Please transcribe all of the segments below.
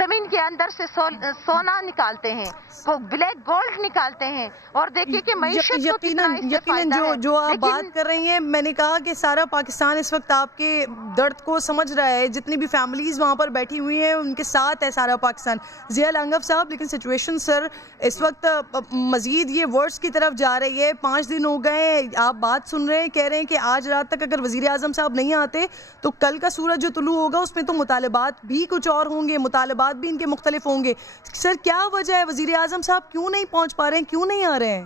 زمین کے اندر سے سونا نکالتے ہیں, بلیک گولڈ نکالتے ہیں, اور دیکھیے کہ معیشت کو کتنا اس سے فائدہ ہے. جو آپ بات کر رہی ہیں, میں نے کہا کہ سارا پاکستان اس وقت آپ کے درد کو سمجھ رہا ہے, جتنی بھی فیملیز وہاں پر بیٹھی ہوئی ہیں ان کے ساتھ ہے سارا پاکستان. ضیاء لانگف صاحب, لیکن سچویشن سر اس وقت مزید یہ ورڈز کی طرف جا رہی ہے. 5 دن ہو گئے, آپ بات سن رہے ہیں, کہہ رہے ہیں کہ آج رات تک اگر وزیر اعظم صاحب نہیں آتے تو کل کا سورج جو طلوع ہوگا اس میں تو مطالبات بھی کچھ اور ہوں گے, مطالبات بھی ان کے مختلف ہوں گے. سر کیا وجہ ہے, وزیر اعظم صاحب کیوں نہیں پہنچ پا رہے ہیں, کیوں نہیں آ رہے ہیں؟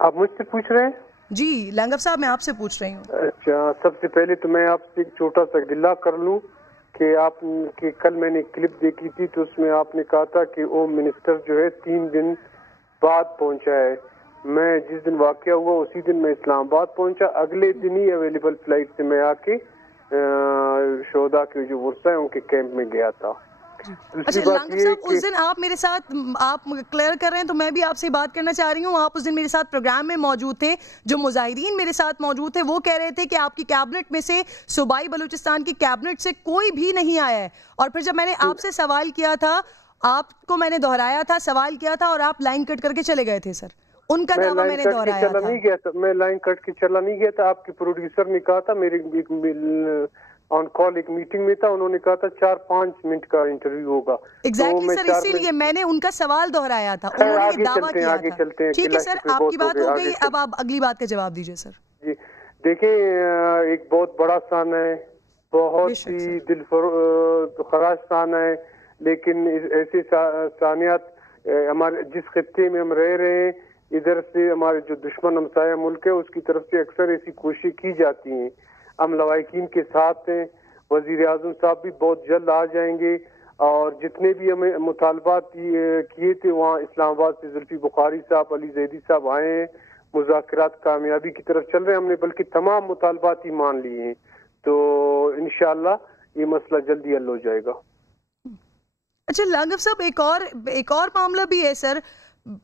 آپ مجھ سے پوچھ رہے ہیں؟ جی لانگف صاحب, میں آپ سے پوچھ رہی ہوں. اچھا, سب سے پہلے تو میں آپ سے ایک چھوٹا سا گلہ کر لوں کہ آپ کی کل میں نے کلپ دیکھی تھی تو اس میں آپ نے کہا تھا کہ ہوم منسٹر جو ہے 3 دن بعد پہنچا ہے. میں جس دن واقعہ ہوا اسی دن میں اسلام آباد پہنچا, اگلے دن ہی اویلیبل فلائٹ سے میں آ کے شہداء کے جو ورثہ ہیں ان کے کیمپ میں گیا تھا. اچھا لانگف صاحب, اس دن آپ میرے ساتھ, آپ کلیئر کر رہے ہیں تو میں بھی آپ سے بات کرنا چاہ رہی ہوں, آپ اس دن میرے ساتھ پروگرام میں موجود تھے, جو مظاہرین میرے ساتھ موجود تھے وہ کہہ رہے تھے کہ آپ کی کیبنٹ میں سے, صوبائی بلوچستان کی کیبنٹ سے کوئی بھی نہیں آیا ہے. اور پھر جب میں نے آپ سے سوال کیا تھا, آپ کو میں نے دہرایا تھا, سوال کیا تھا, اور آپ لائن کٹ کر کے چلے گئے تھے. سر ان کا دعویٰ میں نے دہرایا تھا. میں لائن کٹ کے چلا نہیں گیا تھا. آپ کے پروڈیوسر نے کہا تھا, میرے آن کال ایک میٹنگ میں تھا, انہوں نے کہا تھا 4-5 منٹ کا انٹرویو ہوگا. ایگزیکٹلی سر, اسی لیے میں نے ان کا سوال دہرایا تھا, انہوں نے دعویٰ کیا تھا. ٹھیک ہے سر, آپ کی بات ہو گئی, اب آپ اگلی بات کا جواب دیجیے. سر جی دیکھیں, ایک بہت بڑا سان ہے, بہت ہی دل خراش سان ہے, لیکن ایسے سانیات ہمارے جس خطے میں ہم رہ رہے ہیں, ادھر سے ہمارے جو دشمن ہمسایہ ملک ہے اس کی طرف سے اکثر ایسی کوشش کی جاتی ہیں. ہم لواحقین کے ساتھ ہیں, وزیر اعظم صاحب بھی بہت جلد آ جائیں گے, اور جتنے بھی ہمیں مطالبات کیے تھے وہاں اسلام آباد سے زلفی بخاری صاحب, علی زیدی صاحب آئے ہیں, مذاکرات کامیابی کی طرف چل رہے ہیں. ہم نے بلکہ تمام مطالبات ہی مان لیے ہیں, تو انشاءاللہ یہ مسئلہ جلدی حل ہو جائے گا. اچھا لانگف صاحب, ایک اور معاملہ بھی ہے سر.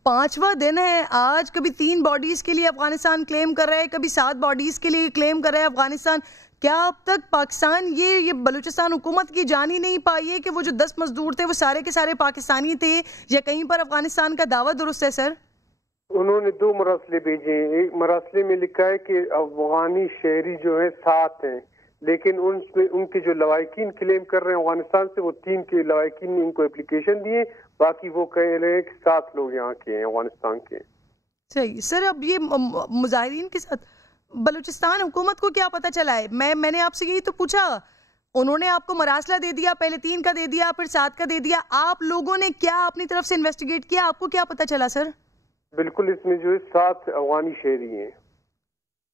5واں دن ہے آج, کبھی 3 باڈیز کے لیے افغانستان کلیم کر رہا ہے, کبھی 7 باڈیز کے لیے کلیم کر رہا ہے افغانستان. کیا اب تک پاکستان یہ بلوچستان حکومت کی جان ہی نہیں پائی ہے کہ وہ جو 10 مزدور تھے وہ سارے کے سارے پاکستانی تھے, یا کہیں پر افغانستان کا دعویٰ درست ہے؟ سر انہوں نے 2 مراسلے بھیجے ہیں. ایک مراسلے میں لکھا ہے کہ افغانی شہری جو ہیں 7 ہیں, لیکن ان کے جو لواحقین کلیم کر رہے ہیں افغانستان سے, وہ 3 کے لواحقین نے ان کو اپلیکیشن دیے, باقی وہ کہہ رہے ہیں کہ 7 لوگ یہاں کے ہیں, افغانستان کے. صحیح سر, اب یہ مظاہرین کے ساتھ بلوچستان حکومت کو کیا پتہ چلا ہے؟ میں نے آپ سے یہی تو پوچھا, انہوں نے آپ کو مراسلہ دے دیا, پہلے 3 کا دے دیا, پھر 7 کا دے دیا, آپ لوگوں نے کیا اپنی طرف سے انویسٹیگیٹ کیا, آپ کو کیا پتہ چلا؟ سر بالکل, اس میں جو ہے 7 افغانی شہری ہیں.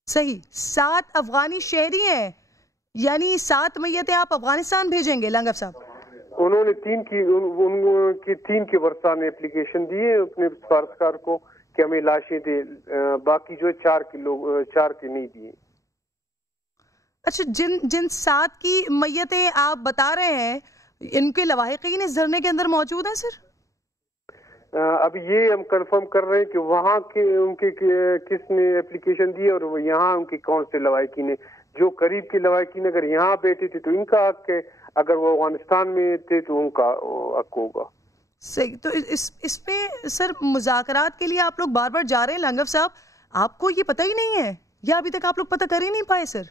صحیح, 7 افغانی شہری ہیں, یعنی 7 میتیں آپ افغانستان بھیجیں گے لانگف صاحب؟ انہوں نے 3 کے ورثہ نے اپلیکیشن دیے اپنے سفارتکار کو کہ ہمیں لاشیں دے, باقی جو ہے 4 کے نہیں دیے. اچھا, جن 7 کی میتیں آپ بتا رہے ہیں, ان کے لواحقین اس دھرنے کے اندر موجود ہیں؟ سر اب یہ ہم کنفرم کر رہے ہیں کہ وہاں کے ان کے کس نے اپلیکیشن دی اور یہاں ان کے کون سے لواحقین ہیں. جو قریب کے لواحقین اگر یہاں بیٹھے تھے تو ان کا حق ہے, اگر وہ افغانستان میں تھے تو ان کا حق ہوگا. صحیح, تو اس پہ سر مذاکرات کے لیے آپ لوگ بار بار جا رہے ہیں لانگف صاحب, آپ کو یہ پتہ ہی نہیں ہے یا ابھی تک آپ لوگ پتہ کر ہی نہیں پائے؟ سر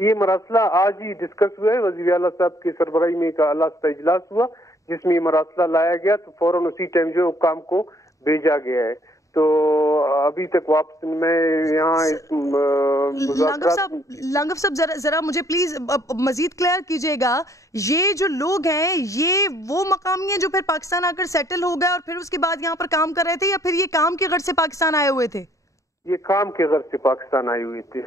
یہ مراسلہ آج ہی ڈسکس ہوا ہے, وزیر اعلیٰ صاحب کی سربراہی میں ایک اعلیٰ سطحی اجلاس ہوا جس میں یہ مراسلہ لایا گیا, تو فوراً اسی ٹائم جو حکام کو بھیجا گیا ہے. تو ابھی تک واپس میں یہاں لانگف صاحب ذرا مجھے پلیز مزید کلیئر کیجئے گا, یہ جو لوگ ہیں یہ وہ مقامی ہیں جو پھر پاکستان آ کر سیٹل ہو گئے اور پھر اس کے بعد یہاں پر کام کر رہے تھے, یا پھر یہ کام کے غرض سے پاکستان آئے ہوئے تھے؟ یہ کام کے غرض سے پاکستان آئے ہوئے تھے.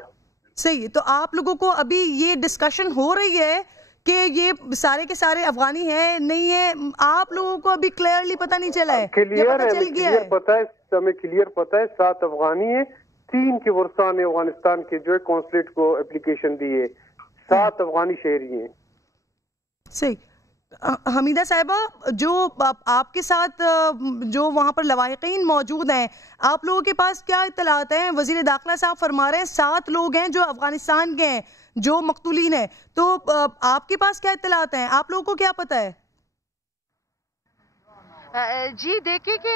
صحیح, تو آپ لوگوں کو ابھی یہ ڈسکشن ہو رہی ہے کہ یہ سارے کے سارے افغانی ہیں نہیں ہے, آپ لوگوں کو ابھی کلیئرلی پتہ نہیں چلا ہے؟ کلیئر پتہ ہے, ہمیں کلیئر پتہ ہے 7 افغانی ہیں, 3 کے ورثہ نے افغانستان کے جو ہے کونسلیٹ کو اپلیکیشن دی ہے, 7 افغانی شہری ہیں. صحیح. حمیدہ صاحبہ, جو آپ کے ساتھ جو وہاں پر لواحقین موجود ہیں, آپ لوگوں کے پاس کیا اطلاعات ہیں؟ وزیر داخلہ صاحب فرما رہے ہیں 7 لوگ ہیں جو افغانستان کے ہیں, جو مقتولین ہیں. تو آپ کے پاس کیا اطلاعات ہیں, آپ لوگوں کو کیا پتہ ہے؟ جی دیکھیے کہ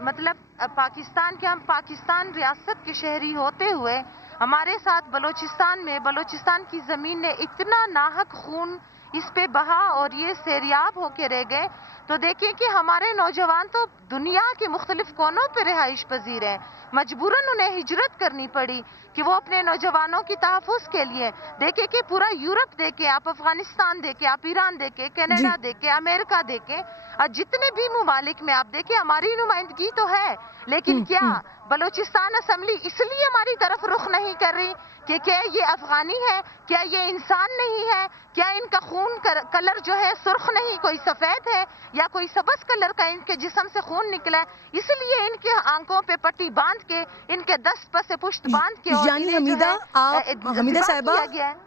مطلب پاکستان کے, ہم پاکستان ریاست کے شہری ہوتے ہوئے ہمارے ساتھ بلوچستان میں, بلوچستان کی زمین نے اتنا ناحق خون اس پہ بہا اور یہ سیریاب ہو کے رہ گئے. تو دیکھیں کہ ہمارے نوجوان تو دنیا کے مختلف کونوں پہ رہائش پذیر ہیں, مجبوراً انہیں ہجرت کرنی پڑی کہ وہ اپنے نوجوانوں کی تحفظ کے لیے. دیکھیں کہ پورا یورپ دیکھیں, آپ افغانستان دیکھیں, آپ ایران دیکھیں, کینیڈا دیکھیں, امریکہ دیکھیں, اور جتنے بھی ممالک میں آپ دیکھیں ہماری نمائندگی تو ہے, لیکن کیا بلوچستان اسمبلی اس لیے ہماری طرف رخ نہیں کر رہی کہ کیا یہ افغانی ہے, کیا یہ انسان نہیں ہے, کیا ان کا خون کلر جو ہے سرخ نہیں, کوئی سفید ہے یا کوئی سبز کلر کا ان کے جسم سے خون نکلا ہے, اس لیے ان کے آنکھوں پہ پٹی باندھ کے, ان کے دست پس پشت باندھ کے. یعنی حمیدہ صاحبہ,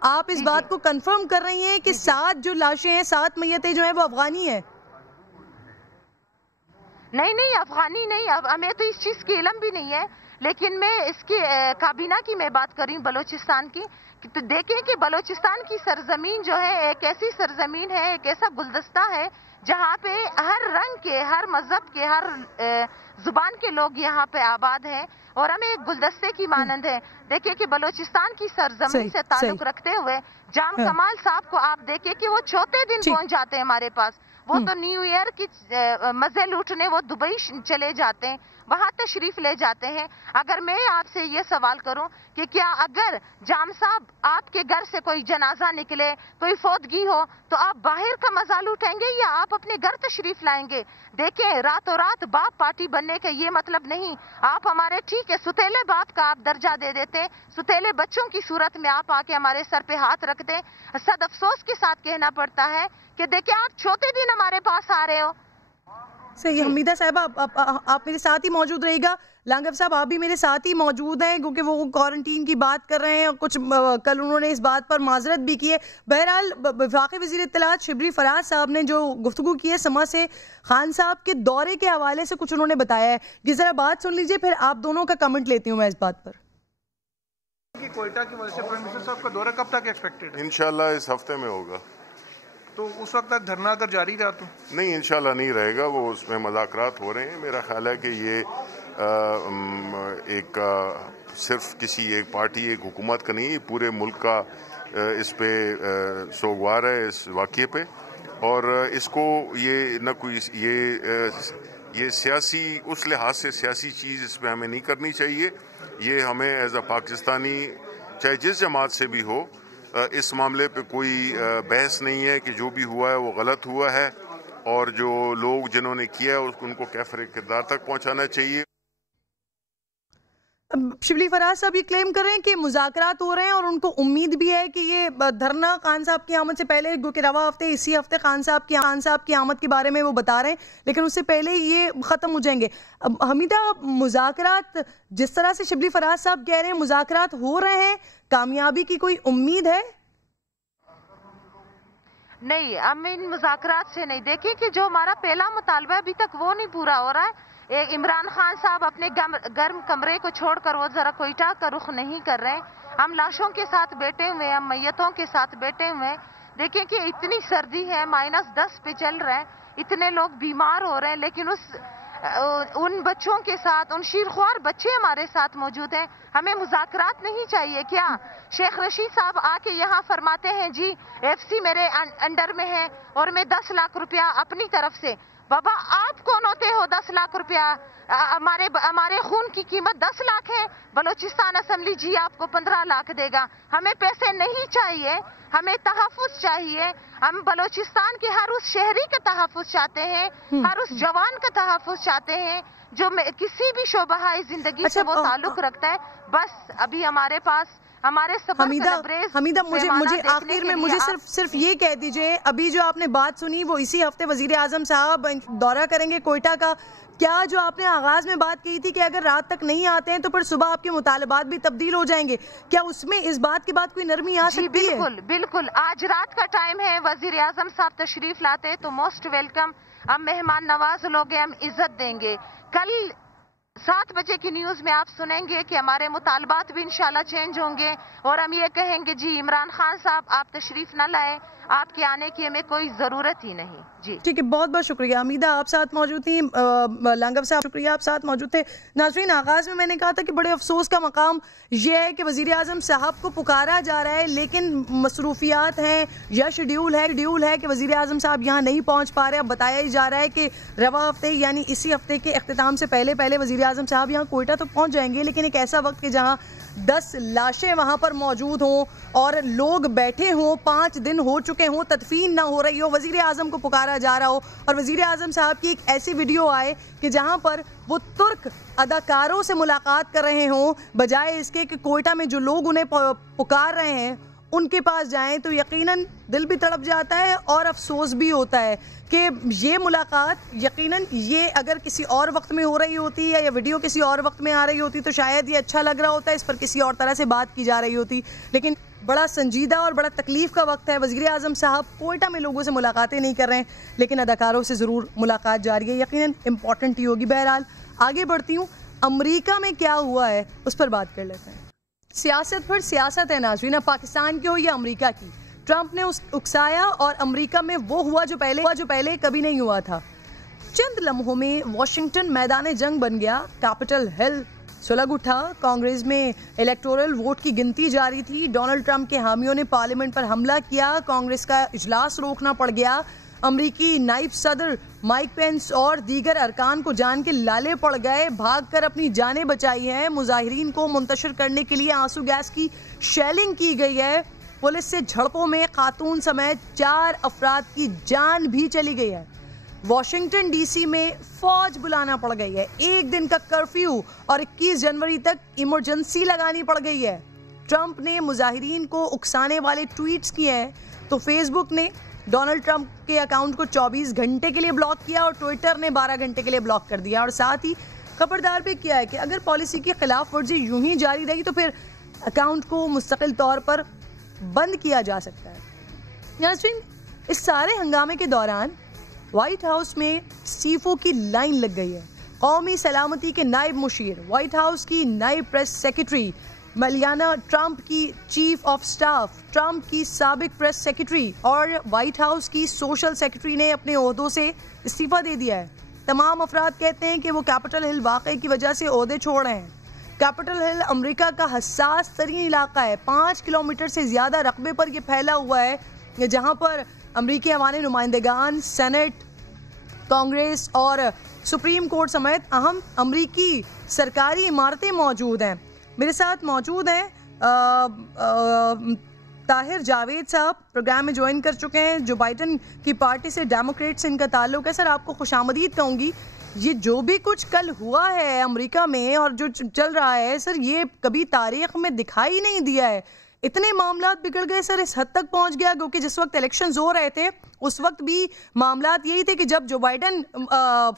آپ اس بات کو کنفرم کر رہی ہیں کہ 7 جو لاشیں ہیں, 7 میتیں جو ہیں وہ افغانی ہیں؟ نہیں افغانی نہیں, ہمیں تو اس چیز کی علم بھی نہیں ہے, لیکن میں اس کی کابینہ کی میں بات کر رہی ہوں بلوچستان کی. تو دیکھیں کہ بلوچستان کی سرزمین جو ہے ایک ایسی سرزمین ہے, ایک ایسا گلدستہ ہے جہاں پہ ہر رنگ کے, ہر مذہب کے, ہر زبان کے لوگ یہاں پہ آباد ہیں, اور ہمیں ایک گلدستے کی مانند ہے. دیکھیں کہ بلوچستان کی سرزمین سے تعلق رکھتے ہوئے جام کمال صاحب کو آپ دیکھیں کہ وہ چوتھے دن پہنچ جاتے ہیں ہمارے پاس. وہ تو نیو ایئر کی مزے لوٹنے وہ دبئی چلے جاتے ہیں, وہاں تشریف لے جاتے ہیں. اگر میں آپ سے یہ سوال کروں کہ کیا اگر جام صاحب آپ کے گھر سے کوئی جنازہ نکلے, کوئی فوتگی ہو, تو آپ باہر کا مزہ لوٹیں گے یا آپ اپنے گھر تشریف لائیں گے؟ دیکھیں راتوں رات باپ پارٹی بننے کا یہ مطلب نہیں. آپ ہمارے ٹھیک ہے ستیلے باپ کا آپ درجہ دے دیتے, ستیلے بچوں کی صورت میں آپ آ کے ہمارے سر پہ ہاتھ رکھ دیں. صد افسوس کے ساتھ کہنا پڑتا ہے کہ دیکھیں آپ چوتھے دن ہمارے پاس آ رہے ہو. صحیح. حمیدہ صاحبہ آپ میرے ساتھ ہی موجود رہے گا. لانگھر صاحب آپ بھی میرے ساتھ ہی موجود ہیں کیونکہ وہ کوارنٹین کی بات کر رہے ہیں, اور کچھ کل انہوں نے اس بات پر معذرت بھی کی ہے. بہرحال وفاقی وزیر اطلاعات شبلی فراز صاحب نے جو گفتگو کی ہے سما سے, خان صاحب کے دورے کے حوالے سے کچھ انہوں نے بتایا ہے. یہ ذرا بات سن لیجئے, پھر آپ دونوں کا کمنٹ لیتی ہوں میں اس بات پر. کوئٹہ کی وجہ سے پرائم منسٹر صاحب کا دورہ کب تک ایکسپیکٹڈ ہے؟ انشاءاللہ اس ہفتے میں ہوگا. تو اس وقت تک دھرنا اگر جاری رہا تو نہیں, انشاءاللہ نہیں رہے گا. وہ اس میں مذاکرات ہو رہے ہیں. میرا خیال ہے کہ یہ ایک صرف کسی ایک پارٹی, ایک حکومت کا نہیں, یہ پورے ملک کا اس پہ سوگوار ہے اس واقعے پہ. اور اس کو یہ نہ کوئی یہ سیاسی, اس لحاظ سے سیاسی چیز اس پہ ہمیں نہیں کرنی چاہیے. یہ ہمیں ایز اے پاکستانی, چاہے جس جماعت سے بھی ہو, اس معاملے پہ کوئی بحث نہیں ہے کہ جو بھی ہوا ہے وہ غلط ہوا ہے, اور جو لوگ جنہوں نے کیا ہے ان کو کیفر کردار تک پہنچانا چاہیے. شبلی فراز صاحب یہ کلیم کر رہے ہیں کہ مذاکرات ہو رہے ہیں اور ان کو امید بھی ہے کہ یہ دھرنا خان صاحب کی آمد سے پہلے, کہ رواں ہفتے اسی ہفتے خان صاحب کی آمد کے بارے میں وہ بتا رہے ہیں, لیکن اس سے پہلے یہ ختم ہو جائیں گے. حمیدہ, مذاکرات جس طرح سے شبلی فراز صاحب کہہ رہے ہیں مذاکرات ہو رہے ہیں, کامیابی کی کوئی امید ہے؟ نہیں, ہم ان مذاکرات سے نہیں. دیکھیں کہ جو ہمارا پہلا مطالبہ ابھی تک وہ نہیں پورا ہو رہا ہے. عمران خان صاحب اپنے گرم کمرے کو چھوڑ کر وہ ذرا کوئٹہ کا رخ نہیں کر رہے. ہم لاشوں کے ساتھ بیٹھے ہوئے, ہم میتوں کے ساتھ بیٹھے ہوئے. دیکھیں کہ اتنی سردی ہے, -10 پہ چل رہا ہے, اتنے لوگ بیمار ہو رہے ہیں, لیکن ان بچوں کے ساتھ, ان شیرخوار بچے ہمارے ساتھ موجود ہیں. ہمیں مذاکرات نہیں چاہیے کیا؟ شیخ رشید صاحب آ کے یہاں فرماتے ہیں جی ایف سی میرے انڈر میں ہے اور میں 10 لاکھ روپیہ اپنی طرف سے. بابا آپ کون ہوتے ہو 10 لاکھ روپیہ؟ ہمارے خون کی قیمت 10 لاکھ ہے. بلوچستان اسمبلی جی آپ کو 15 لاکھ دے گا. ہمیں پیسے نہیں چاہیے, ہمیں تحفظ چاہیے. ہم بلوچستان کے ہر اس شہری کا تحفظ چاہتے ہیں, ہر اس جوان کا تحفظ چاہتے ہیں جو کسی بھی شعبہ زندگی سے وہ تعلق رکھتا ہے. بس ابھی ہمارے پاس حمیدہ مجھے آخر میں مجھے صرف یہ کہہ دیجئے, ابھی جو آپ نے بات سنی وہ اسی ہفتے وزیر اعظم صاحب دورہ کریں گے کوئٹہ کا. کیا جو آپ نے آغاز میں بات کی تھی کہ اگر رات تک نہیں آتے ہیں تو پھر صبح آپ کے مطالبات بھی تبدیل ہو جائیں گے, کیا اس میں اس بات کے بعد کوئی نرمی آ سکتی ہے؟ بالکل. آج رات کا ٹائم ہے, وزیر اعظم صاحب تشریف لاتے تو موسٹ ویلکم. ہم مہمان نواز لوگ ہیں, ہم عزت دیں گے. کل 7 بجے کی نیوز میں آپ سنیں گے کہ ہمارے مطالبات بھی انشاءاللہ چینج ہوں گے اور ہم یہ کہیں گے جی عمران خان صاحب آپ تشریف نہ لائیں, آپ کے آنے کی ہمیں کوئی ضرورت ہی نہیں. جی ٹھیک ہے, بہت بہت شکریہ. حمیدہ آپ ساتھ موجود تھیں, لانگو صاحب شکریہ آپ ساتھ موجود تھے. ناظرین, آغاز میں نے کہا تھا کہ بڑے افسوس کا مقام یہ ہے کہ وزیر اعظم صاحب کو پکارا جا رہا ہے لیکن مصروفیات ہیں یا شیڈیول ہے کہ وزیر اعظم صاحب یہاں نہیں پہنچ پا رہے. اب بتایا ہی جا رہا ہے کہ رواں ہفتے یعنی اسی ہفتے کے اختتام سے پہلے وزیر اعظم صاحب یہاں کوئٹہ تو پہنچ جائیں گے, لیکن ایک ایسا وقت کہ جہاں 10 لاشیں وہاں پر موجود ہوں اور لوگ بیٹھے ہوں, 5 دن ہو چکے ہوں, تدفین نہ ہو رہی ہو, وزیر اعظم کو پکارا جا رہا ہو اور وزیر اعظم صاحب کی ایک ایسی ویڈیو آئے کہ جہاں پر وہ ترک اداکاروں سے ملاقات کر رہے ہوں بجائے اس کے کہ کوئٹہ میں جو لوگ انہیں پکار رہے ہیں ان کے پاس جائیں, تو یقیناً دل بھی تڑپ جاتا ہے اور افسوس بھی ہوتا ہے کہ یہ ملاقات یقیناً یہ اگر کسی اور وقت میں ہو رہی ہوتی یا ویڈیو کسی اور وقت میں آ رہی ہوتی تو شاید یہ اچھا لگ رہا ہوتا ہے, اس پر کسی اور طرح سے بات کی جا رہی ہوتی, لیکن بڑا سنجیدہ اور بڑا تکلیف کا وقت ہے. وزیر اعظم صاحب کوئٹہ میں لوگوں سے ملاقاتیں نہیں کر رہے ہیں لیکن اداکاروں سے ضرور ملاقات جاری ہے, یقیناً امپورٹنٹ ہی ہوگی. بہرحال آگے بڑھتی ہوں, امریکہ میں کیا ہوا ہے اس پر بات کر لیتے ہیں. سیاست پر سیاست ہے ناظرین, پاکستان کی ہو یا امریکہ کی. ٹرمپ نے اکسایا اور امریکہ میں وہ ہوا جو پہلے کبھی نہیں ہوا تھا. چند لمحوں میں واشنگٹن میدان جنگ بن گیا. کیپٹل ہل سلگ اٹھا. کانگریس میں الیکٹورل ووٹ کی گنتی جاری تھی. ڈونلڈ ٹرمپ کے حامیوں نے پارلیمنٹ پر حملہ کیا. کانگریس کا اجلاس روکنا پڑ گیا. امریکی نائب صدر مائک پینس اور دیگر ارکان کو جان کے لالے پڑ گئے, بھاگ کر اپنی جانیں بچائی ہیں. مظاہرین کو منتشر کرنے کے لیے آنسو گیس کی شیلنگ کی گئی ہے. پولیس سے جھڑپوں میں خاتون سمیت 4 افراد کی جان بھی چلی گئی ہے. واشنگٹن ڈی سی میں فوج بلانا پڑ گئی ہے. 1 دن کا کرفیو اور 21 جنوری تک ایمرجنسی لگانی پڑ گئی ہے. ٹرمپ نے مظاہرین کو اکسانے والے ٹویٹس کیے ہیں تو فیس بک نے ڈونلڈ ٹرمپ کے اکاؤنٹ کو 24 گھنٹے کے لیے بلاک کیا اور ٹویٹر نے 12 گھنٹے کے لیے بلاک کر دیا, اور ساتھ ہی خبردار بھی کیا ہے کہ اگر پالیسی کی خلاف ورزی یوں ہی جاری رہی تو پھر اکاؤنٹ کو مستقل طور پر بند کیا جا سکتا ہے. ناظرین, اس سارے ہنگامے کے دوران وائٹ ہاؤس میں استعفوں کی لائن لگ گئی ہے. قومی سلامتی کے نائب مشیر, وائٹ ہاؤس کی نائب پریس سیکرٹری ملیانا ٹرمپ کی چیف آف سٹاف, ٹرمپ کی سابق پریس سیکرٹری اور وائٹ ہاؤس کی سوشل سیکرٹری نے اپنے عہدوں سے استعفیٰ دے دیا ہے. تمام افراد کہتے ہیں کہ وہ کیپٹل ہل واقعے کی وجہ سے عہدے چھوڑ رہے ہیں. کیپٹل ہل امریکہ کا حساس ترین علاقہ ہے. 5 کلومیٹر سے زیادہ رقبے پر یہ پھیلا ہوا ہے جہاں پر امریکی عوامی نمائندگان, سینٹ, کانگریس اور سپریم کورٹ سمیت اہم امریکی سرکاری عمارتیں موجود ہیں. میرے ساتھ موجود ہیں طاہر جاوید صاحب, پروگرام میں جوائن کر چکے ہیں. جو بائیڈن کی پارٹی سے ڈیموکریٹ سے ان کا تعلق ہے. سر, آپ کو خوش آمدید کہوں گی. یہ جو بھی کچھ کل ہوا ہے امریکہ میں اور جو چل رہا ہے سر, یہ کبھی تاریخ میں دکھائی نہیں دیا ہے. اتنے معاملات بگڑ گئے سر, اس حد تک پہنچ گیا کیونکہ جس وقت الیکشنز ہو رہے تھے اس وقت بھی معاملات یہی تھے کہ جب جو بائیڈن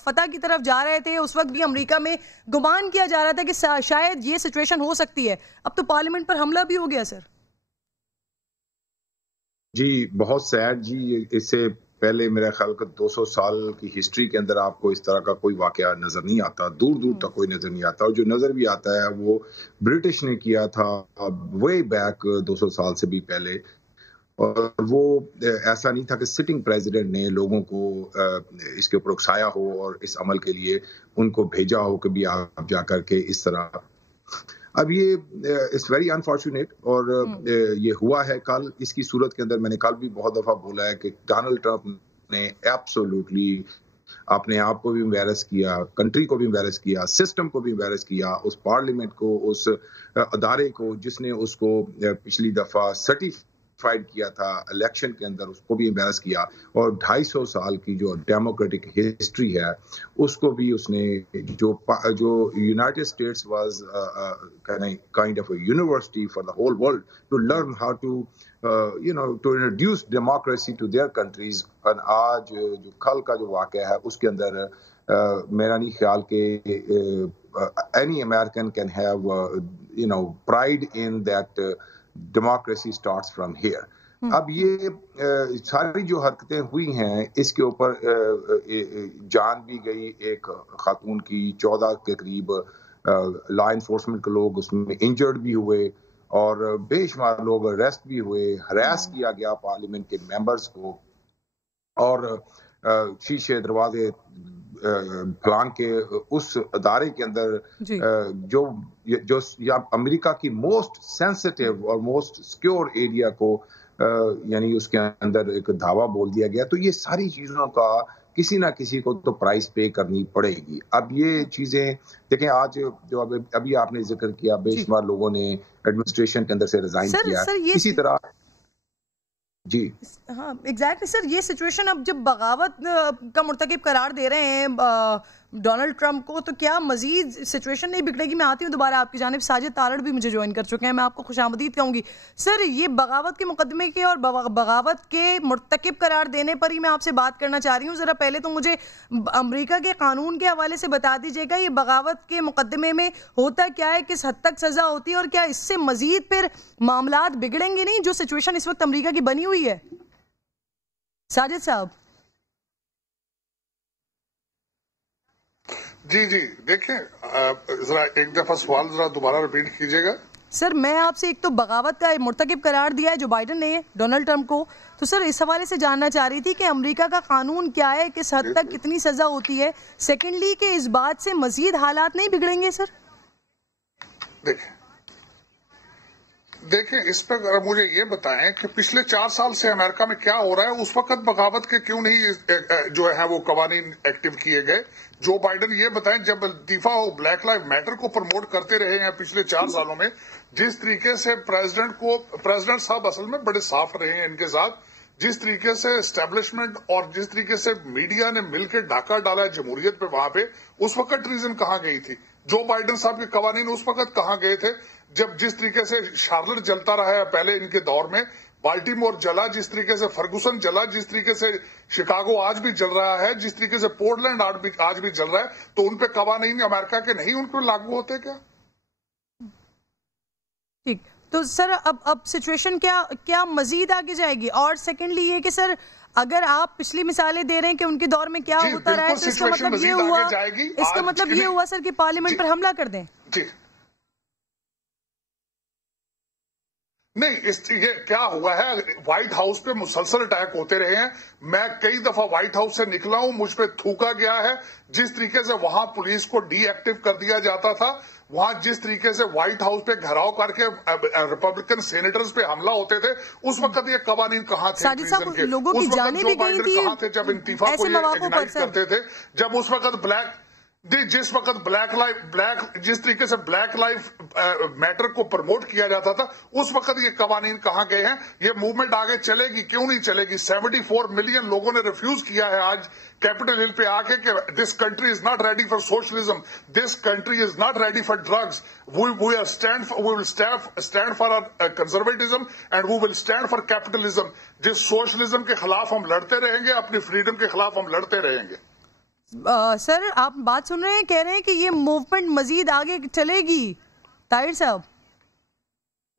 فتح کی طرف جا رہے تھے اس وقت بھی امریکہ میں گمان کیا جا رہا تھا کہ شاید یہ سچویشن ہو سکتی ہے. اب تو پارلیمنٹ پر حملہ بھی ہو گیا سر. جی بہت سیڈ جی. اس سے پہلے میرا خیال کہ 200 سال کی ہسٹری کے اندر آپ کو اس طرح کا کوئی واقعہ نظر نہیں آتا, دور تک کوئی نظر نہیں آتا. اور جو نظر بھی آتا ہے وہ برٹش نے کیا تھا وے بیک 200 سال سے بھی پہلے, اور وہ ایسا نہیں تھا کہ سٹنگ پریزیڈنٹ نے لوگوں کو اس کے اوپر اکسایا ہو اور اس عمل کے لیے ان کو بھیجا ہو کہ بھی آپ جا کر کے اس طرح. اب یہ اٹس ویری انفارچونیٹ اور یہ ہوا ہے کل. اس کی صورت کے اندر میں نے کل بھی بہت دفعہ بولا ہے کہ ڈونلڈ ٹرمپ نے ایبسولوٹلی اپنے آپ کو بھی امبیرس کیا, کنٹری کو بھی امبیرس کیا, سسٹم کو بھی امبیرس کیا, اس پارلیمنٹ کو, اس ادارے کو جس نے اس کو پچھلی دفعہ سرٹیفائڈ کیا تھا الیکشن کے اندر, اس کو بھی امبیرس کیا. اور 250 سال کی جو ڈیموکریٹک ہسٹری ہے اس کو بھی اس نے, جو United States was kind of a university for the whole world to learn how to to introduce democracy to their countries. اور آج جو کل کا جو واقعہ ہے اس کے اندر میرا نہیں خیال کہ any American can have pride in that democracy starts from here. اب یہ ساری جو حرکتیں ہوئی ہیں اس کے اوپر جان بھی گئی ایک خاتون کی، 14 کے قریب لا انفورسمنٹ کے لوگ اس میں انجرڈ بھی ہوئے اور بے شمار لوگ اریسٹ بھی ہوئے، ہراس کیا گیا پارلیمنٹ کے ممبرز کو، اور شیشے دروازے پھلانگ کے اس ادارے کے اندر جو امریکہ کی موسٹ سینسٹیو اور موسٹ سیکیور ایریا کو یعنی اس کے اندر ایک دھاوا بول دیا گیا. تو یہ ساری چیزوں کا کسی نہ کسی کو تو پرائز پے کرنی پڑے گی. اب یہ چیزیں دیکھیں، آج جو ابھی آپ نے ذکر کیا بے شمار لوگوں نے ایڈمنسٹریشن کے اندر سے ریزائن کیا. اسی طرح جی ہاں ایگزیکٹلی سر، یہ سچویشن اب جب بغاوت کا مرتکب قرار دے رہے ہیں ڈونلڈ ٹرمپ کو، تو کیا مزید سچویشن نہیں بگڑے گی؟ میں آتی ہوں دوبارہ آپ کی جانب. ساجد تارڑ بھی مجھے جوائن کر چکے ہیں، میں آپ کو خوش آمدید کہوں گی. سر یہ بغاوت کے مقدمے کے اور بغاوت کے مرتکب قرار دینے پر ہی میں آپ سے بات کرنا چاہ رہی ہوں. ذرا پہلے تو مجھے امریکہ کے قانون کے حوالے سے بتا دیجیے گا یہ بغاوت کے مقدمے میں ہوتا کیا ہے، کس حد تک سزا ہوتی ہے، اور کیا اس سے مزید پھر معاملات بگڑیں گے نہیں جو سچویشن اس وقت امریکہ کی بنی ہوئی ہے؟ ساجد صاحب جی دیکھیں ذرا ایک دفعہ سوال ذرا دوبارہ ریپیٹ کیجئے گا. سر میں آپ سے ایک تو بغاوت کا مرتکب قرار دیا ہے جو بائیڈن نے ڈونلڈ ٹرمپ کو، تو سر اس حوالے سے جاننا چاہ رہی تھی کہ امریکہ کا قانون کیا ہے، کس حد تک کتنی سزا ہوتی ہے. سیکنڈلی کہ اس بات سے مزید حالات نہیں بگڑیں گے سر؟ دیکھیں اس پہ اگر مجھے یہ بتائیں کہ پچھلے 4 سال سے امریکہ میں کیا ہو رہا ہے، اس وقت بغاوت کے کیوں نہیں جو ہے وہ قوانین ایکٹیو کیے گئے؟ جو بائیڈن یہ بتائیں جب دفاع بلیک لائف میٹر کو پروموٹ کرتے رہے ہیں پچھلے 4 سالوں میں، جس طریقے سے پریزیڈنٹ صاحب اصل میں بڑے صاف رہے ہیں ان کے ساتھ، جس طریقے سے اسٹیبلشمنٹ اور جس طریقے سے میڈیا نے مل کے ڈاکہ ڈالا ہے جمہوریت پہ، وہاں پہ اس وقت ٹریزن کہاں گئی تھی؟ جو بائیڈن صاحب کے قوانین اس وقت کہاں گئے تھے جب جس طریقے سے شارلٹ جلتا رہا ہے پہلے ان کے دور میں، بالٹیمور جلا، جس طریقے سے فرگوسن جلا، جس طریقے سے شکاگو آج بھی جل رہا ہے، جس طریقے سے پورٹلینڈ آج بھی جل رہا ہے، تو ان پہ قوانین امریکہ کے نہیں ان پہ لاگو ہوتے کیا؟ ٹھیک، تو سر اب سچویشن کیا مزید آگے جائے گی؟ اور سیکنڈلی یہ کہ سر اگر آپ پچھلی مثالیں دے رہے ہیں کہ ان کے دور میں کیا ہوتا رہا ہے، تو اس کا مطلب یہ ہوا سر کہ پارلیمنٹ پر حملہ کر دیں؟ جی نہیں، یہ کیا ہوا ہے، وائٹ ہاؤس پہ مسلسل اٹیک ہوتے رہے ہیں. میں کئی دفعہ وائٹ ہاؤس سے نکلا ہوں، مجھ پہ تھوکا گیا ہے. جس طریقے سے وہاں پولیس کو ڈی ایکٹیو کر دیا جاتا تھا، وہاں جس طریقے سے وائٹ ہاؤس پہ گھراؤ کر کے ریپبلکن سینیٹرز پہ حملہ ہوتے تھے، اس وقت یہ قوانین کہاں تھے؟ ساجد صاحب لوگوں کی جانیں بھی گئی تھی کہاں تھے جب انتفاع کو یہ اگنائٹ کرتے تھے؟ جب اس وقت جس وقت جس طریقے سے بلیک لائف میٹر کو پروموٹ کیا جاتا تھا، اس وقت یہ قوانین کہاں گئے ہیں؟ یہ موومنٹ آگے چلے گی کیوں نہیں چلے گی؟ 74 ملین لوگوں نے ریفیوز کیا ہے آج کیپٹل ہل پہ آ کے کہ this country is not ready for socialism, this country is not ready for drugs, we will stand for conservatism and we will stand for capitalism. جس سوشلزم کے خلاف ہم لڑتے رہیں گے، اپنی فریڈم کے خلاف ہم لڑتے رہیں گے. سر آپ بات سن رہے ہیں، کہہ رہے ہیں کہ یہ موومنٹ مزید آگے چلے گی. طاہر صاحب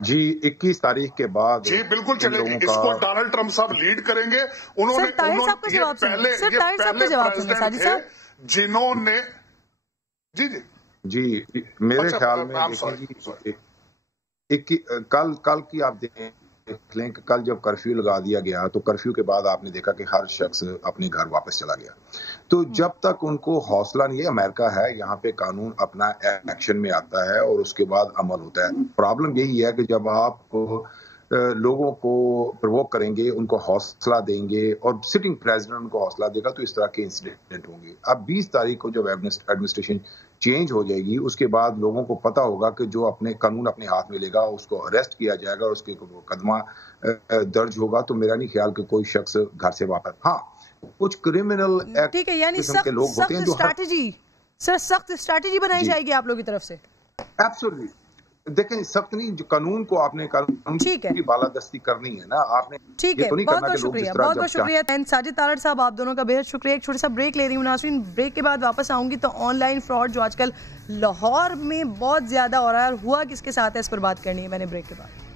جی 21 تاریخ کے بعد جی بالکل چلے گی. اس کو ڈونلڈ ٹرمپ صاحب لیڈ کریں گے. انہوں نے پہلے پریزیڈنٹ تھے جنہوں نے جی میرے خیال میں کل کی آپ دیکھیں لیں کہ کل جب کرفیو لگا دیا گیا تو کرفیو کے بعد آپ نے دیکھا کہ ہر شخص اپنے گھر واپس چلا گیا. تو جب تک ان کو حوصلہ نہیں، امریکہ ہے، یہاں پہ قانون اپنا ایکشن میں آتا ہے اور اس کے بعد عمل ہوتا ہے. پرابلم یہی ہے کہ جب آپ لوگوں کو پرووک کریں گے، ان کو حوصلہ دیں گے اور سٹنگ پریزیڈنٹ ان کو حوصلہ دے گا، تو اس طرح کے انسیڈنٹ ہوں گے. اب 20 تاریخ کو جب ایڈمنسٹریشن چینج ہو جائے گی، اس کے بعد لوگوں کو پتا ہوگا کہ جو اپنے قانون اپنے ہاتھ میں لے گا اس کو اریسٹ کیا جائے گا اور اس کے مقدمہ درج ہوگا. تو میرا نہیں خیال کہ کوئی شخص گھر سے واپس، ہاں کچھ کرمنل ٹھیک ہے، یعنی سخت اسٹریٹجی بنائی جائے گی آپ لوگوں کی طرف سے. ایبسولوٹلی دیکھیں، سخت نہیں، جو قانون کو آپ نے قانون کی بالادستی کرنی ہے نا آپ نے. ٹھیک ہے، بہت بہت شکریہ، بہت بہت شکریہ ساجد تارڑ صاحب، آپ دونوں کا بہت شکریہ. ایک چھوٹا سا بریک لے رہی ہوں ناظرین، بریک کے بعد واپس آؤں گی تو آن لائن فراڈ جو آج کل لاہور میں بہت زیادہ ہو رہا ہے اور ہوا کس کے ساتھ ہے، اس پر بات کرنی ہے میں نے بریک کے بعد.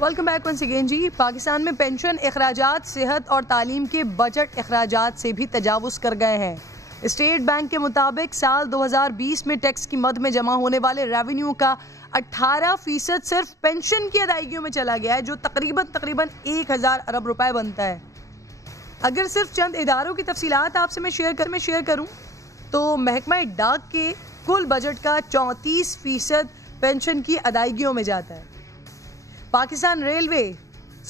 ویلکم بیک ونس اگین جی. پاکستان میں پینشن اخراجات صحت اور تعلیم کے بجٹ اخراجات سے بھی تجاوز کر گئے ہیں. اسٹیٹ بینک کے مطابق سال 2020 میں ٹیکس کی مد میں جمع ہونے والے ریونیو کا 18% صرف پینشن کی ادائیگیوں میں چلا گیا ہے، جو تقریباً 1000 ارب روپے بنتا ہے. اگر صرف چند اداروں کی تفصیلات آپ سے میں شیئر کروں تو محکمہ ڈاک کے کل بجٹ کا 34% پینشن کی ادائیگیوں میں جاتا ہے. پاکستان ریلوے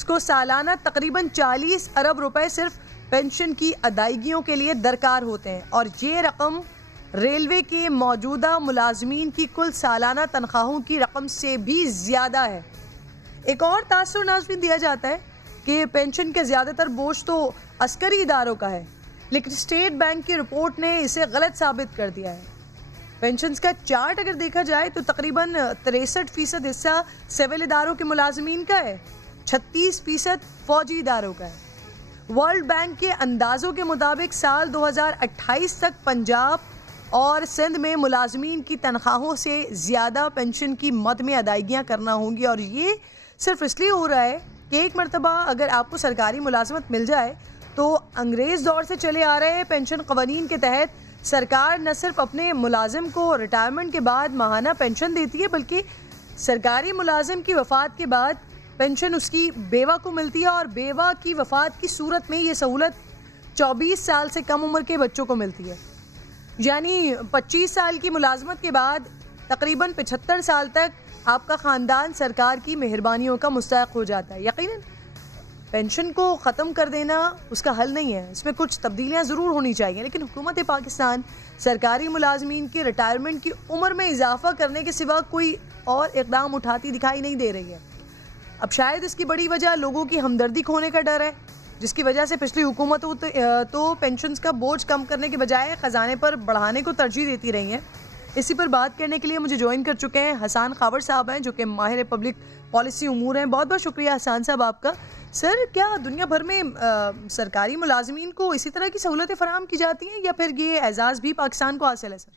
کو سالانہ تقریباً 40 ارب روپے صرف پینشن کی ادائیگیوں کے لیے درکار ہوتے ہیں، اور یہ رقم ریلوے کے موجودہ ملازمین کی کل سالانہ تنخواہوں کی رقم سے بھی زیادہ ہے. ایک اور تاثر ناظرین دیا جاتا ہے کہ پینشن کے زیادہ تر بوجھ تو عسکری اداروں کا ہے، لیکن اسٹیٹ بینک کی رپورٹ نے اسے غلط ثابت کر دیا ہے. پینشنز کا چارٹ اگر دیکھا جائے تو تقریباً 63% حصہ سول اداروں کے ملازمین کا ہے، 36% فوجی اداروں کا ہے. ورلڈ بینک کے اندازوں کے مطابق سال 2028 تک پنجاب اور سندھ میں ملازمین کی تنخواہوں سے زیادہ پینشن کی مد میں ادائیگیاں کرنا ہوں گی، اور یہ صرف اس لیے ہو رہا ہے کہ ایک مرتبہ اگر آپ کو سرکاری ملازمت مل جائے تو انگریز دور سے چلے آ رہے پینشن قوانین کے تحت سرکار نہ صرف اپنے ملازم کو ریٹائرمنٹ کے بعد ماہانہ پینشن دیتی ہے، بلکہ سرکاری ملازم کی وفات کے بعد پینشن اس کی بیوہ کو ملتی ہے، اور بیوہ کی وفات کی صورت میں یہ سہولت 24 سال سے کم عمر کے بچوں کو ملتی ہے. یعنی 25 سال کی ملازمت کے بعد تقریباً 75 سال تک آپ کا خاندان سرکار کی مہربانیوں کا مستحق ہو جاتا ہے. یقیناً پینشن کو ختم کر دینا اس کا حل نہیں ہے، اس میں کچھ تبدیلیاں ضرور ہونی چاہیے، لیکن حکومت پاکستان سرکاری ملازمین کی ریٹائرمنٹ کی عمر میں اضافہ کرنے کے سوا کوئی اور اقدام اٹھاتی دکھائی نہیں دے رہی ہے. اب شاید اس کی بڑی وجہ لوگوں کی ہمدردی کھونے کا ڈر ہے، جس کی وجہ سے پچھلی حکومتوں تو پینشنز کا بوجھ کم کرنے کے بجائے خزانے پر بڑھانے کو ترجیح دیتی رہی ہیں. اسی پر بات کرنے کے لیے مجھے جوائن کر چکے ہیں حسان خاور صاحب ہیں، جو کہ ماہر پبلک پالیسی امور ہیں. بہت بہت شکریہ حسان صاحب آپ کا. سر، کیا دنیا بھر میں سرکاری ملازمین کو اسی طرح کی سہولتیں فراہم کی جاتی ہیں، یا پھر یہ اعزاز بھی پاکستان کو حاصل ہے؟ سر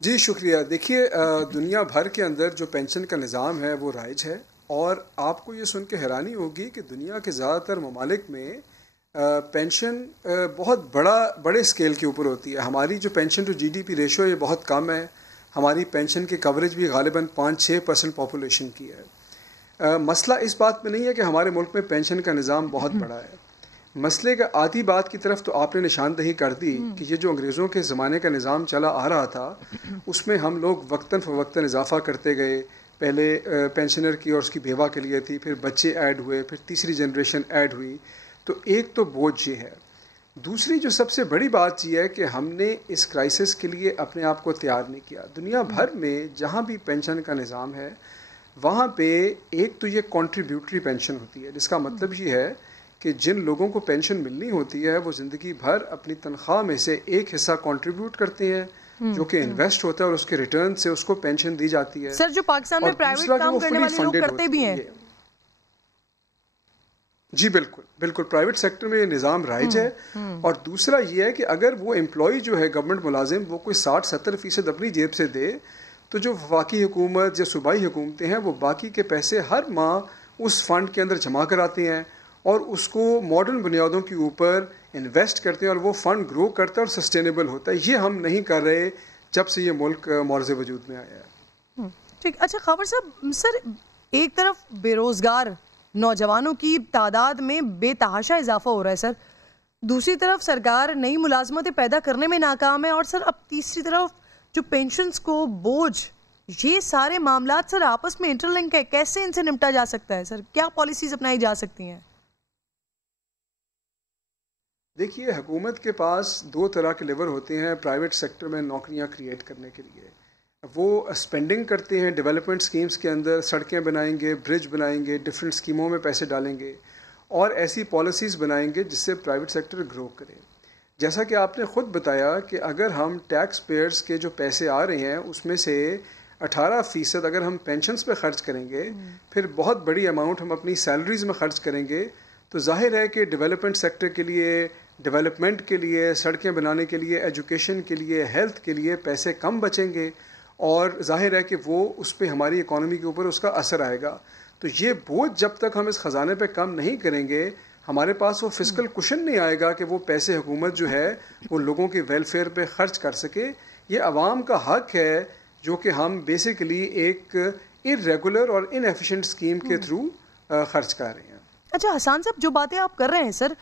جی شکریہ. دیکھیے، دنیا بھر کے اندر جو پینشن کا نظام ہے وہ رائج ہے، اور آپ کو یہ سن کے حیرانی ہوگی کہ دنیا کے زیادہ تر ممالک میں پینشن بہت بڑے اسکیل کے اوپر ہوتی ہے. ہماری جو pension to G D P ratio ہے یہ بہت کم ہے. ہماری پینشن کی کوریج بھی غالباً 5-6% پاپولیشن کی ہے. مسئلہ اس بات میں نہیں ہے کہ ہمارے ملک میں پینشن کا نظام بہت بڑا ہے. مسئلے کا آدھی بات کی طرف تو آپ نے نشاندہی کر دی کہ یہ جو انگریزوں کے زمانے کا نظام چلا آ رہا تھا اس میں ہم لوگ وقتاً فوقتاً اضافہ کرتے گئے. پہلے پینشنر کی اور اس کی بیوہ کے لیے تھی، پھر بچے ایڈ ہوئے، پھر تیسری جنریشن ایڈ ہوئی. تو ایک تو بوجھ یہ ہے. دوسری جو سب سے بڑی بات یہ ہے کہ ہم نے اس کرائسس کے لیے اپنے آپ کو تیار نہیں کیا. دنیا بھر میں جہاں بھی پینشن کا نظام ہے وہاں پہ ایک تو یہ کنٹریبیوٹری پینشن ہوتی ہے، جس کا مطلب یہ ہے کہ جن لوگوں کو پینشن ملنی ہوتی ہے وہ زندگی بھر اپنی تنخواہ میں سے ایک حصہ کنٹریبیوٹ کرتے ہیں، جو کہ انویسٹ ہوتا ہے، اور اس کے ریٹرن سے اس کو پینشن دی جاتی ہے. سر، جو پاکستان میں پرائیویٹ کام کرنے والے لوگ کرتے بھی ہیں. جی بالکل پرائیویٹ سیکٹر میں یہ نظام رائج ہے. اور دوسرا یہ ہے کہ اگر وہ امپلائی جو ہے گورنمنٹ ملازم وہ کوئی 60-70% اپنی جیب سے دے تو جو وفاقی حکومت یا صوبائی حکومتیں ہیں وہ باقی کے پیسے ہر ماہ اس فنڈ کے اندر جمع کراتے ہیں اور اس کو ماڈرن بنیادوں کے اوپر انویسٹ کرتے ہیں، اور وہ فنڈ گرو کرتا ہے اور سسٹینیبل ہوتا ہے. یہ ہم نہیں کر رہے جب سے یہ ملک معرض وجود میں آیا ہے. ٹھیک. اچھا خاور صاحب، سر ایک طرف بے روزگار نوجوانوں کی تعداد میں بے تحاشا اضافہ ہو رہا ہے سر، دوسری طرف سرکار نئی ملازمتیں پیدا کرنے میں ناکام ہے، اور سر اب تیسری طرف جو پینشنز کو بوجھ، یہ سارے معاملات سر آپس میں انٹر لنک ہے. کیسے ان سے نمٹا جا سکتا ہے سر؟ کیا پالیسیز اپنائی جا سکتی ہیں؟ دیکھیے، حکومت کے پاس 2 طرح کے لیور ہوتے ہیں پرائیویٹ سیکٹر میں نوکریاں کریٹ کرنے کے لیے. وہ اسپینڈنگ کرتے ہیں ڈیولپمنٹ سکیمز کے اندر، سڑکیں بنائیں گے، برج بنائیں گے، ڈفرینٹ اسکیموں میں پیسے ڈالیں گے اور ایسی پالیسیز بنائیں گے جس سے پرائیویٹ سیکٹر گرو کرے. جیسا کہ آپ نے خود بتایا کہ اگر ہم ٹیکس پیئرز کے جو پیسے آ رہے ہیں اس میں سے 18% اگر ہم پینشنز پہ خرچ کریں گے، پھر بہت بڑی اماؤنٹ ہم اپنی سیلریز میں خرچ کریں گے، تو ظاہر ہے کہ ڈیولپمنٹ سیکٹر کے لیے، ڈیولپمنٹ کے لیے، سڑکیں بنانے کے لیے، ایجوکیشن کے لیے، ہیلتھ کے لیے پیسے کم بچیں گے. اور ظاہر ہے کہ وہ اس پہ ہماری اکانومی کے اوپر اس کا اثر آئے گا. تو یہ بوجھ جب تک ہم اس خزانے پہ کم نہیں کریں گے, ہمارے پاس وہ فسکل کشن نہیں آئے گا کہ وہ پیسے حکومت جو ہے وہ لوگوں کے ویلفیئر پہ خرچ کر سکے. یہ عوام کا حق ہے جو کہ ہم بیسیکلی ایک ارریگولر اور ان ایفیشینٹ اسکیم کے تھرو خرچ کر رہے ہیں. اچھا حسان صاحب, جو باتیں آپ کر رہے ہیں سر,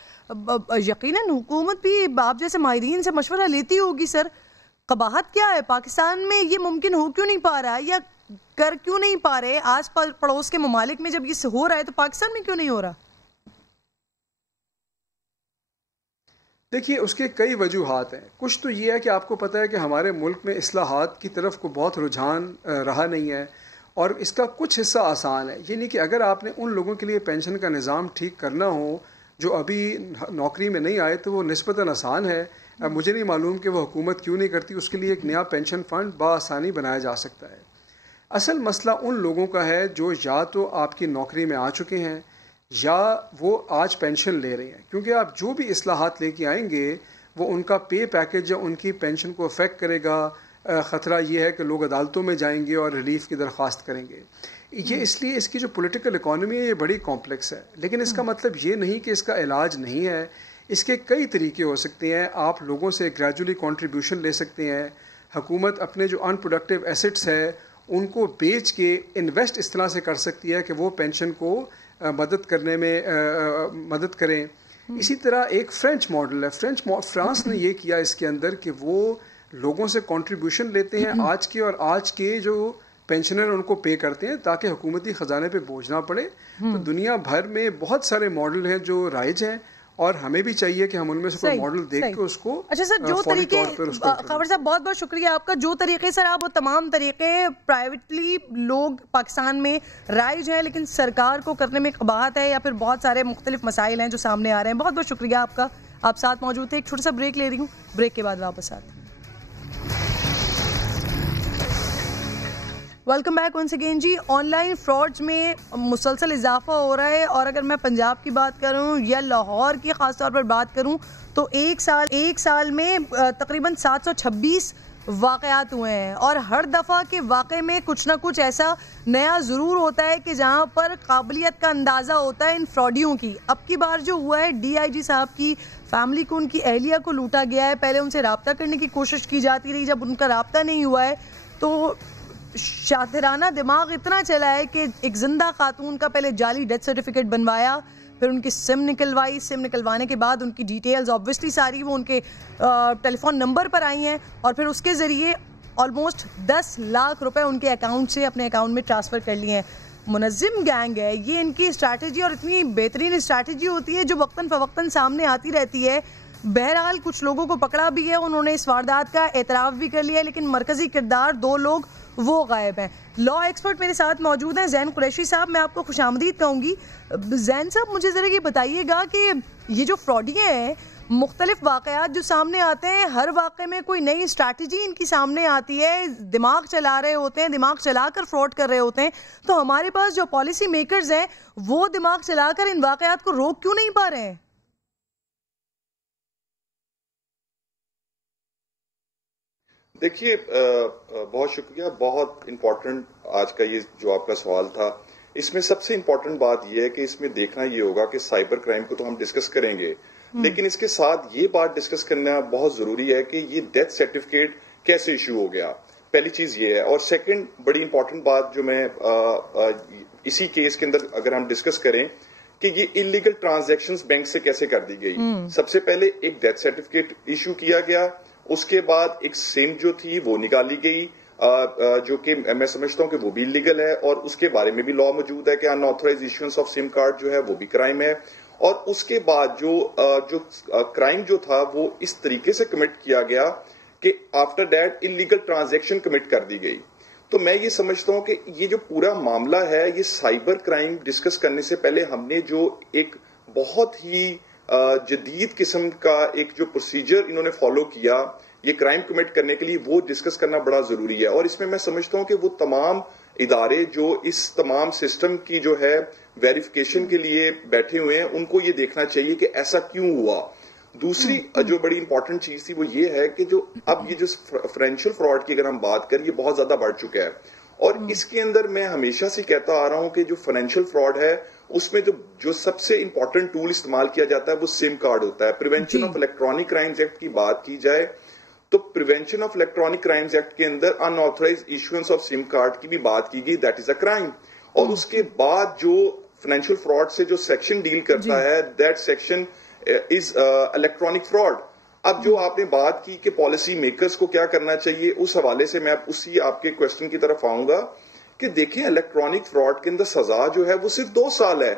یقیناً حکومت بھی آپ جیسے ماہرین سے مشورہ لیتی ہوگی سر. قباحت کیا ہے پاکستان میں, یہ ممکن ہو کیوں نہیں پا رہا, یا کر کیوں نہیں پا رہے؟ آس پاس پڑوس کے ممالک میں جب یہ ہو رہا ہے تو پاکستان میں کیوں نہیں ہو رہا؟ دیکھیے, اس کے کئی وجوہات ہیں. کچھ تو یہ ہے کہ آپ کو پتہ ہے کہ ہمارے ملک میں اصلاحات کی طرف کو بہت رجحان رہا نہیں ہے, اور اس کا کچھ حصہ آسان ہے. یعنی کہ اگر آپ نے ان لوگوں کے لیے پینشن کا نظام ٹھیک کرنا ہو جو ابھی نوکری میں نہیں آئے, تو وہ نسبتاً آسان ہے. مجھے نہیں معلوم کہ وہ حکومت کیوں نہیں کرتی. اس کے لیے ایک نیا پینشن فنڈ بآسانی بنایا جا سکتا ہے. اصل مسئلہ ان لوگوں کا ہے جو یا تو آپ کی نوکری میں آ چکے ہیں یا وہ آج پینشن لے رہے ہیں, کیونکہ آپ جو بھی اصلاحات لے کے آئیں گے وہ ان کا پے پیکج یا ان کی پینشن کو افیکٹ کرے گا. خطرہ یہ ہے کہ لوگ عدالتوں میں جائیں گے اور ریلیف کی درخواست کریں گے. یہ اس لیے اس کی جو پولیٹیکل اکانومی ہے یہ بڑی کمپلیکس ہے, لیکن اس کا مطلب یہ نہیں کہ اس کا علاج نہیں ہے. اس کے کئی طریقے ہو سکتے ہیں. آپ لوگوں سے گریجولی کنٹریبیوشن لے سکتے ہیں. حکومت اپنے جو ان پروڈکٹیو ایسٹس ہے ان کو بیچ کے انویسٹ اس طرح سے کر سکتی ہے کہ وہ پینشن کو مدد کرنے میں مدد کریں. اسی طرح ایک فرینچ ماڈل ہے. فرانس نے یہ کیا اس کے اندر کہ وہ لوگوں سے کنٹریبیوشن لیتے ہیں آج کے, اور آج کے جو پینشنر ان کو پے کرتے ہیں تاکہ حکومتی خزانے پہ بوجھ نہ پڑے. تو دنیا بھر میں بہت سارے ماڈل ہیں جو رائج ہیں, اور ہمیں بھی چاہیے کہ ہم ان میں سے کوئی ماڈل دیکھ کے اس کو. اچھا سر, جو طریقے, خبر صاحب بہت بہت شکریہ آپ کا. جو طریقے سر آپ وہ تمام طریقے پرائیویٹلی لوگ پاکستان میں رائج ہیں لیکن سرکار کو کرنے میں قباحت ہے, یا پھر بہت سارے مختلف مسائل ہیں جو سامنے آ رہے ہیں. بہت بہت شکریہ آپ کا, آپ ساتھ موجود تھے. ایک چھوٹا سا بریک لے رہی ہوں, بریک کے بعد واپس آتے ہیں. Welcome back once again ji. Online frauds میں مسلسل اضافہ ہو رہا ہے, اور اگر میں پنجاب کی بات کروں یا لاہور کی خاص طور پر بات کروں تو ایک سال میں تقریباً 726 واقعات ہوئے ہیں, اور ہر دفعہ کے واقعے میں کچھ نہ کچھ ایسا نیا ضرور ہوتا ہے کہ جہاں پر قابلیت کا اندازہ ہوتا ہے ان فراڈیوں کی. اب کی بار جو ہوا ہے, ڈی آئی جی صاحب کی فیملی کو, ان کی اہلیہ کو لوٹا گیا ہے. پہلے ان سے رابطہ کرنے کی کوشش کی جاتی رہی, جب ان کا رابطہ نہیں ہوا ہے تو شاطرانہ دماغ اتنا چلا ہے کہ ایک زندہ خاتون کا پہلے جعلی ڈیتھ سرٹیفکیٹ بنوایا, پھر ان کی سم نکلوائی. سم نکلوانے کے بعد ان کی ڈیٹیلز آبویسلی ساری وہ ان کے ٹیلی فون نمبر پر آئی ہیں, اور پھر اس کے ذریعے آلموسٹ 10 لاکھ روپے ان کے اکاؤنٹ سے اپنے اکاؤنٹ میں ٹرانسفر کر لیے ہیں. منظم گینگ ہے یہ, ان کی اسٹریٹجی, اور اتنی بہترین اسٹریٹجی ہوتی ہے جو وقتاً فوقتاً سامنے آتی رہتی ہے. بہرحال کچھ لوگوں کو پکڑا بھی ہے, انہوں نے اس واردات کا اعتراف بھی کر لیا, لیکن مرکزی کردار 2 لوگ وہ غائب ہیں. لا ایکسپرٹ میرے ساتھ موجود ہیں زین قریشی صاحب. میں آپ کو خوش آمدید کہوں گی. زین صاحب, مجھے ذرا یہ بتائیے گا کہ یہ جو فراڈیاں ہیں, مختلف واقعات جو سامنے آتے ہیں, ہر واقعے میں کوئی نئی اسٹریٹجی ان کی سامنے آتی ہے, دماغ چلا رہے ہوتے ہیں, دماغ چلا کر فراڈ کر رہے ہوتے ہیں, تو ہمارے پاس جو پالیسی میکرز ہیں وہ دماغ چلا کر ان واقعات کو روک کیوں نہیں پا رہے ہیں؟ دیکھیے, بہت شکریہ. بہت امپورٹنٹ آج کا یہ جو آپ کا سوال تھا. اس میں سب سے امپورٹنٹ بات یہ ہے کہ اس میں دیکھنا یہ ہوگا کہ سائبر کرائم کو تو ہم ڈسکس کریں گے, لیکن اس کے ساتھ یہ بات ڈسکس کرنا بہت ضروری ہے کہ یہ ڈیتھ سرٹیفکیٹ کیسے ایشو ہو گیا. پہلی چیز یہ ہے. اور سیکنڈ بڑی امپورٹنٹ بات جو میں اسی کیس کے اندر اگر ہم ڈسکس کریں کہ یہ انلیگل ٹرانزیکشنز بینک سے کیسے کر دی گئی. سب سے پہلے ایک ڈیتھ سرٹیفکیٹ ایشو کیا گیا, اس کے بعد ایک سم جو تھی وہ نکالی گئی, جو کہ میں سمجھتا ہوں کہ وہ بھی انلیگل ہے, اور اس کے بارے میں بھی لا موجود ہے کہ unauthorised issuance of sim card جو ہے وہ بھی کرائم ہے. اور اس کے بعد جو کرائم جو تھا وہ اس طریقے سے کمٹ کیا گیا کہ after that illegal transaction commit کر دی گئی. تو میں یہ سمجھتا ہوں کہ یہ جو پورا معاملہ ہے, یہ سائبر کرائم ڈسکس کرنے سے پہلے ہم نے جو ایک بہت ہی جدید قسم کا ایک جو پروسیجر انہوں نے فالو کیا یہ کرائم کمٹ کرنے کے لیے, وہ ڈسکس کرنا بڑا ضروری ہے. اور اس میں سمجھتا ہوں کہ وہ تمام ادارے جو اس تمام سسٹم کی جو ہے ویریفیکیشن کے لیے بیٹھے ہوئے ہیں, ان کو یہ دیکھنا چاہیے کہ ایسا کیوں ہوا. دوسری جو بڑی امپورٹنٹ چیز تھی وہ یہ ہے کہ جو اب یہ جو فائنینشیل فراڈ کی اگر ہم بات کریں یہ بہت زیادہ بڑھ چکا ہے، اور اس کے اندر میں ہمیشہ سے کہتا آ رہا ہوں کہ جو فائنینشیل فراڈ ہے اس میں جو سب سے امپورٹنٹ ٹول استعمال کیا جاتا ہے وہ سم کارڈ ہوتا ہے. Prevention of electronic crimes act کی بات کی جائے تو prevention of electronic crimes act کے اندر unauthorised issuance of sim card کی بھی بات کی گئی، دیٹ از اے کرائم. اور اس کے بعد جو فائنینشیل فراڈ سے جو سیکشن ڈیل کرتا ہے that section is electronic fraud. اب جو آپ نے بات کی کہ پالیسی میکرز کو کیا کرنا چاہیے، اس حوالے سے میں اسی آپ کے کوشچن کی طرف آؤں گا کہ دیکھیں الیکٹرانک فراڈ کے اندر سزا جو ہے وہ صرف 2 سال ہے.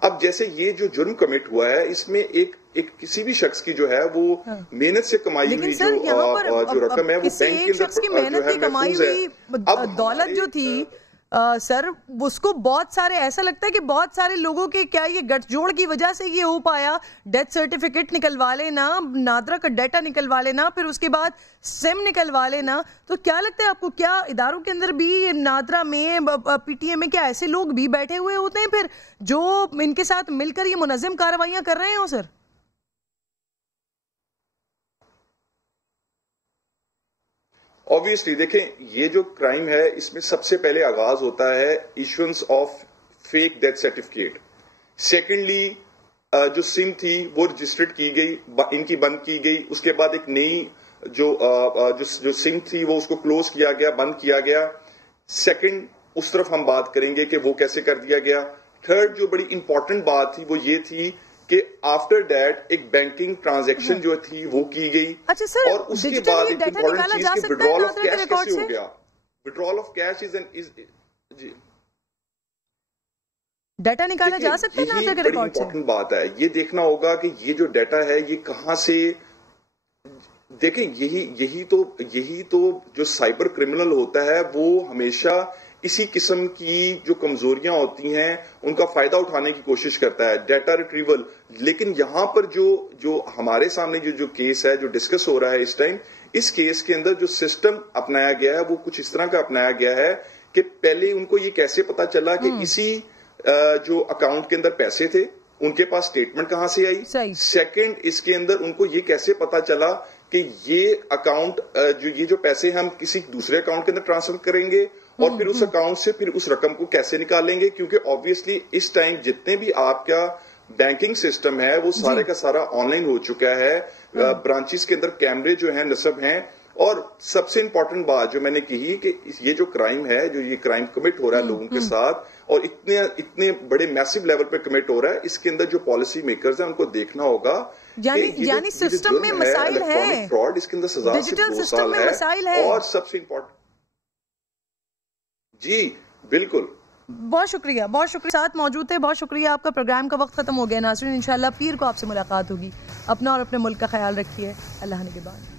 اب جیسے یہ جو جرم کمٹ ہوا ہے اس میں ایک کسی بھی شخص کی جو ہے وہ محنت سے کمائی ہوئی جو رقم ہے وہ بینک کے اندر محفوظ ہے. دولت جو تھی سر اس کو بہت سارے ایسا لگتا ہے کہ بہت سارے لوگوں کے کیا یہ گٹھ جوڑ کی وجہ سے یہ ہو پایا، ڈیتھ سرٹیفکیٹ نکلوا لینا، نادرا کا ڈیٹا نکلوا لینا، پھر اس کے بعد سم نکلوا لینا. تو کیا لگتا ہے آپ کو، کیا اداروں کے اندر بھی نادرا میں پی ٹی اے میں کیا ایسے لوگ بھی بیٹھے ہوئے ہوتے ہیں پھر جو ان کے ساتھ مل کر یہ منظم کارروائیاں کر رہے ہوں سر؟ obviously دیکھیں یہ جو کرائم ہے اس میں سب سے پہلے آغاز ہوتا ہے issuance of fake death certificate. Secondly جو سم تھی وہ رجسٹرڈ کی گئی، ان کی بند کی گئی، اس کے بعد ایک نئی جو سم تھی وہ اس کو کلوز کیا گیا، بند کیا گیا. سیکنڈ اس طرف ہم بات کریں گے کہ وہ کیسے کر دیا گیا. تھرڈ جو بڑی امپورٹنٹ بات تھی وہ یہ تھی کہ آفٹر دیٹ ایک بینکنگ ٹرانزیکشن جو تھی وہ کی گئی. اچھا سر، اور اس کے بعد ایک امپورٹنٹ چیز کہ وڈرال آف کیش کیسے ہو گیا. وڈرال آف کیش جی ڈیٹا نکالا جا سکتا ہے یہ بڑی امپورٹنٹ بات ہے. یہ دیکھنا ہوگا کہ یہ جو ڈیٹا ہے یہ کہاں سے، دیکھیں یہی تو جو سائبر کرمنل ہوتا ہے وہ ہمیشہ اسی قسم کی جو کمزوریاں ہوتی ہیں ان کا فائدہ اٹھانے کی کوشش کرتا ہے، ڈیٹا ریٹریول. لیکن یہاں پر جو ہمارے سامنے جو کیس ہے جو ڈسکس ہو رہا ہے اس ٹائم، اس کیس کے اندر جو سسٹم اپنایا گیا ہے وہ کچھ اس طرح کا اپنایا گیا ہے کہ پہلے ان کو یہ کیسے پتا چلا کہ اسی جو اکاؤنٹ کے اندر پیسے تھے ان کے پاس اسٹیٹمنٹ کہاں سے آئی. سیکنڈ اس کے اندر ان کو یہ کیسے پتا چلا کہ یہ اکاؤنٹ جو پیسے ہم کسی دوسرے اکاؤنٹ کے اندر ٹرانسفر کریں گے اور پھر اس اکاؤنٹ سے پھر اس رقم کو کیسے نکالیں گے. کیونکہ آبویسلی اس ٹائم جتنے بھی آپ کا بینکنگ سسٹم ہے وہ سارے کا سارا آن لائن ہو چکا ہے. برانچز کے اندر کیمرے جو ہیں نصب ہیں. اور سب سے امپورٹنٹ بات جو میں نے کہی کہ یہ جو کرائم ہے، جو یہ کرائم کمٹ ہو رہا ہے لوگوں کے ساتھ اور اتنے بڑے میسو لیول پہ کمٹ ہو رہا ہے، اس کے اندر جو پالیسی میکرز ہیں ان کو دیکھنا ہوگا یعنی سسٹم میں مسائل ہیں، فراڈ اس کے اندر سزا ڈیجیٹل سسٹم میں مسائل ہے. اور سب سے امپورٹنٹ جی بالکل. بہت شکریہ ساتھ موجود تھے. بہت شکریہ. آپ کا پروگرام کا وقت ختم ہو گیا ناظرین. انشاءاللہ پیر کو آپ سے ملاقات ہوگی. اپنا اور اپنے ملک کا خیال رکھیے. اللہ نے کے بعد.